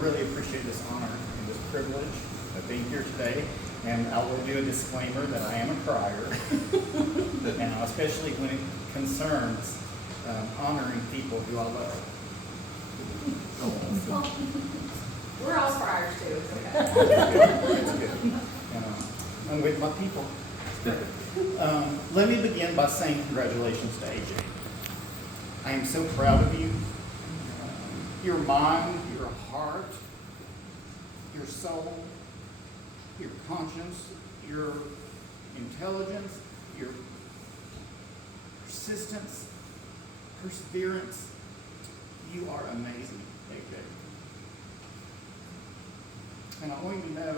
really appreciate this honor and this privilege of being here today. And I will do a disclaimer that I am a crier, and especially when it concerns honoring people who I love. We're all friars too. It's okay. It's good. I'm with my people. Let me begin by saying congratulations to AJ. I am so proud of you. Your mind, your heart, your soul, your conscience, your intelligence, your persistence, perseverance. You are amazing, AJ. And I want you to know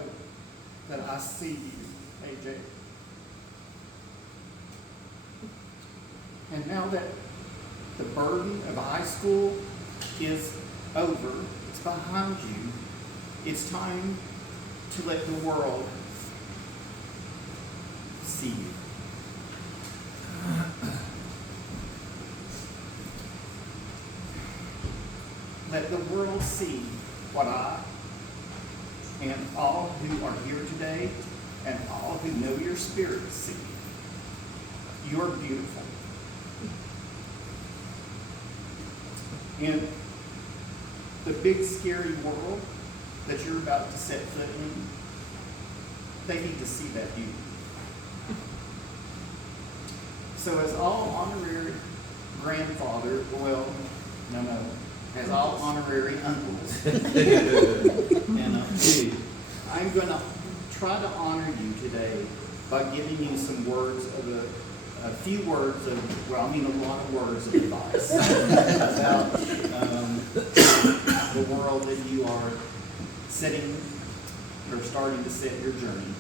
that I see you, AJ. And now that the burden of high school is over, it's behind you, it's time to let the world see you. Let the world see what I and all who are here today and all who know your spirit see. You're beautiful. In the big scary world that you're about to set foot in, they need to see that beauty. So as all honorary grandfather, well, no, as all honorary uncles, and I'm going to try to honor you today by giving you some words of a few words of, well, I mean a lot of words of advice about the world that you are setting or starting to set your journey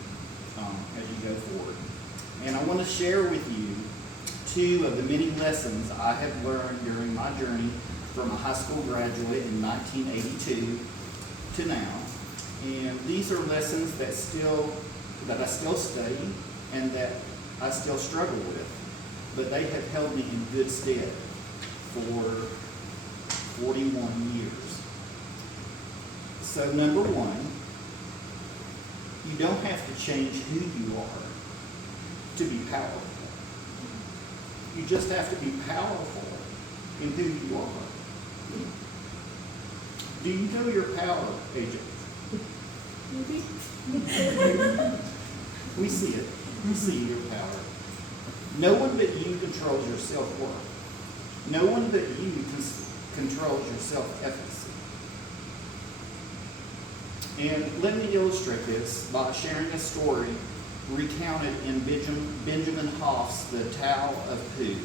as you go forward. And I want to share with you two of the many lessons I have learned during my journey from a high school graduate in 1982 to now. And these are lessons that I still study and that I still struggle with, but they have held me in good stead for 41 years. So number one, you don't have to change who you are to be powerful. You just have to be powerful in who you are. Do you know your power, AJ? We see it. We see your power. No one but you controls your self-worth. No one but you controls your self-efficacy. And let me illustrate this by sharing a story recounted in Benjamin Hoff's The Tao of Pooh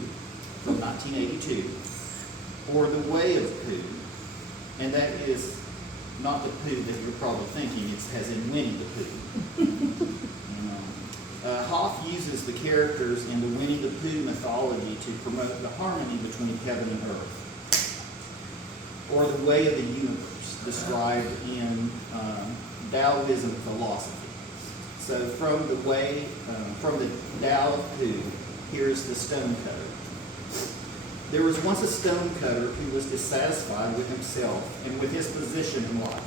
from 1982, or The Way of Pooh. And that is not the Pooh that you're probably thinking, it's as in Winnie the Pooh. Hoff uses the characters in the Winnie the Pooh mythology to promote the harmony between heaven and earth, or the way of the universe described in Taoism philosophy. So from the Tao of Pooh, here's the stonecutter. There was once a stonecutter who was dissatisfied with himself and with his position in life.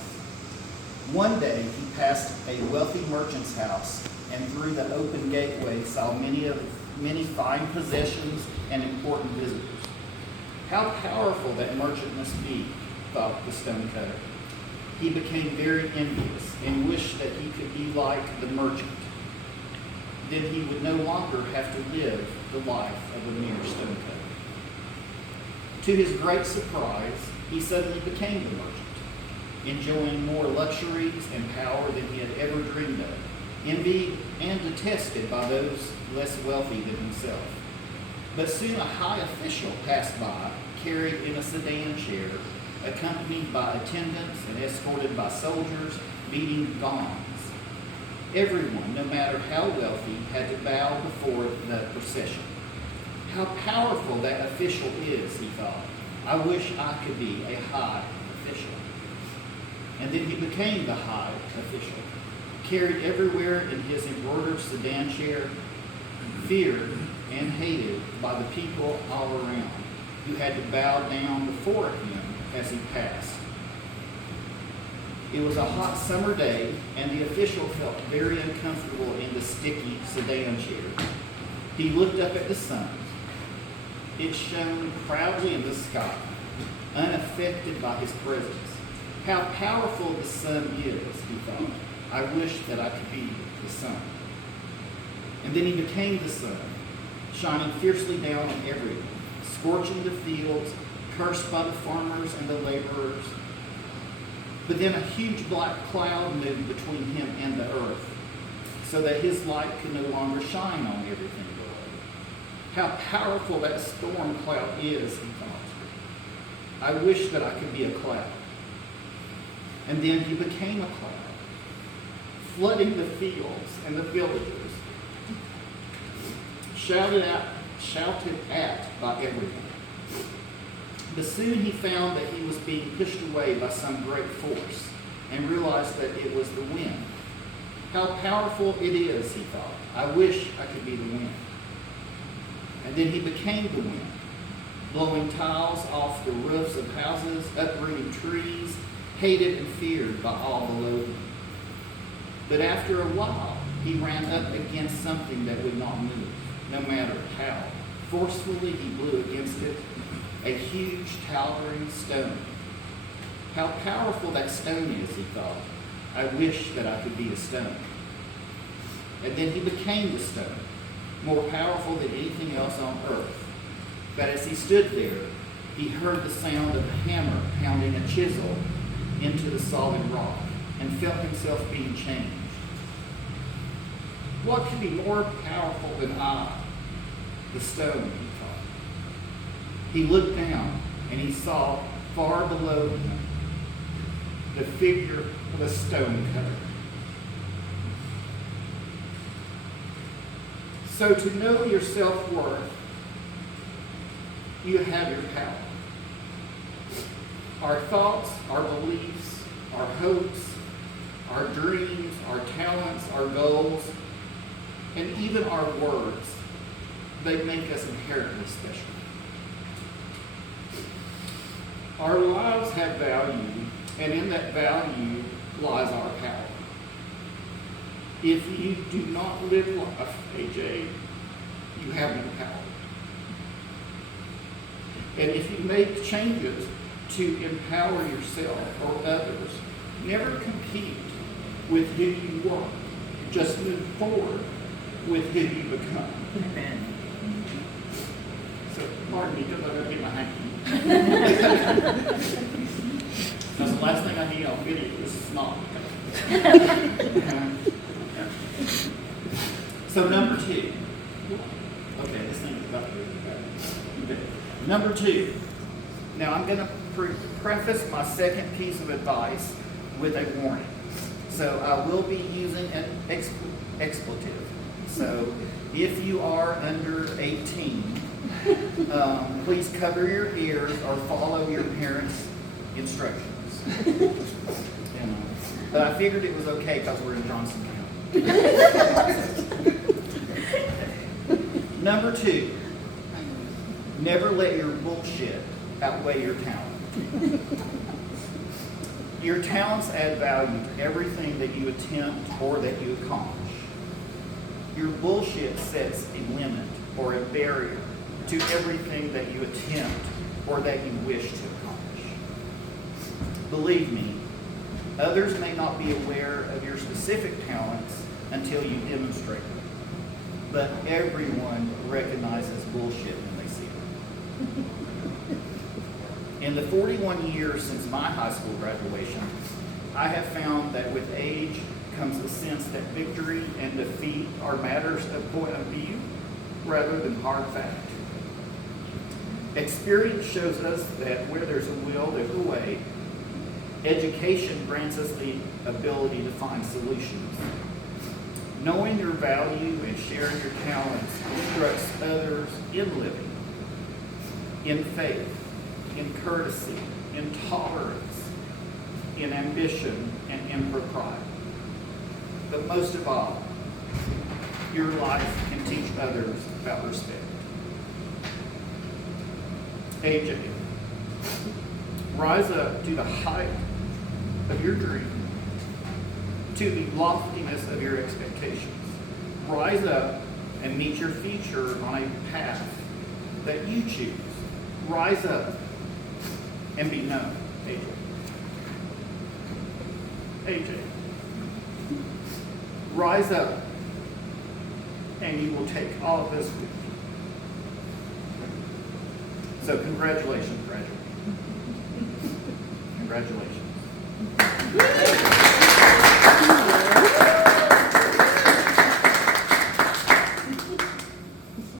One day he passed a wealthy merchant's house and through the open gateway saw many fine possessions and important visitors. How powerful that merchant must be, thought the stonecutter. He became very envious and wished that he could be like the merchant. Then he would no longer have to live the life of a mere stonecutter. To his great surprise, he suddenly became the merchant, enjoying more luxuries and power than he had ever dreamed of, envied and detested by those less wealthy than himself. But soon a high official passed by, carried in a sedan chair, accompanied by attendants and escorted by soldiers beating gongs. Everyone, no matter how wealthy, had to bow before the procession. How powerful that official is, he thought. I wish I could be a high official. And then he became the high official, carried everywhere in his embroidered sedan chair, feared and hated by the people all around, who had to bow down before him as he passed. It was a hot summer day, and the official felt very uncomfortable in the sticky sedan chair. He looked up at the sun. It shone proudly in the sky, unaffected by his presence. How powerful the sun is, he thought. I wish that I could be the sun. And then he became the sun, shining fiercely down on everyone, scorching the fields, cursed by the farmers and the laborers. But then a huge black cloud moved between him and the earth, so that his light could no longer shine on everything below. How powerful that storm cloud is, he thought. I wish that I could be a cloud. And then he became a cloud, flooding the fields and the villages, shouted at by everyone. But soon he found that he was being pushed away by some great force and realized that it was the wind. How powerful it is, he thought. I wish I could be the wind. And then he became the wind, blowing tiles off the roofs of houses, uprooting trees, hated and feared by all below him. But after a while, he ran up against something that would not move, no matter how. Forcefully he blew against it, a huge towering stone. How powerful that stone is, he thought. I wish that I could be a stone. And then he became the stone, more powerful than anything else on earth. But as he stood there, he heard the sound of a hammer pounding a chisel into the solid rock and felt himself being changed. What could be more powerful than I, the stone, he thought. He looked down and he saw far below him the figure of a stone cutter. So to know your self-worth, you have your power. Our thoughts, our beliefs, our hopes, our dreams, our talents, our goals, and even our words, they make us inherently special. Our lives have value, and in that value lies our power. If you do not live life, AJ, you have no power. And if you make changes to empower yourself or others, never compete with who you are. Just move forward with who you become. Amen. So, pardon me, because I'm going to get my hanky. That's the last thing I need on video is snot. So, number 2. Okay, this thing is about to be okay. Number 2. Now, I'm going to preface my second piece of advice with a warning. So, I will be using an expletive. So, if you are under 18, please cover your ears or follow your parents' instructions. But I figured it was okay because we're in Johnson County. Number 2, never let your bullshit outweigh your talent. Your talents add value to everything that you attempt or that you accomplish. Your bullshit sets a limit or a barrier to everything that you attempt or that you wish to accomplish. Believe me, others may not be aware of your specific talents until you demonstrate them. But everyone recognizes bullshit when they see it. In the 41 years since my high school graduation, I have found that with age comes a sense that victory and defeat are matters of point of view rather than hard fact. Experience shows us that where there's a will, there's a way. Education grants us the ability to find solutions. Knowing your value and sharing your talents instructs others in living, in faith, in courtesy, in tolerance, in ambition, and in propriety. But most of all, your life can teach others about respect. AJ, rise up to the height of your dream to the loftiness of your expectations. Rise up and meet your future on a path that you choose. Rise up and be known. AJ. Rise up and you will take all of this with you. So congratulations, graduate. Congratulations.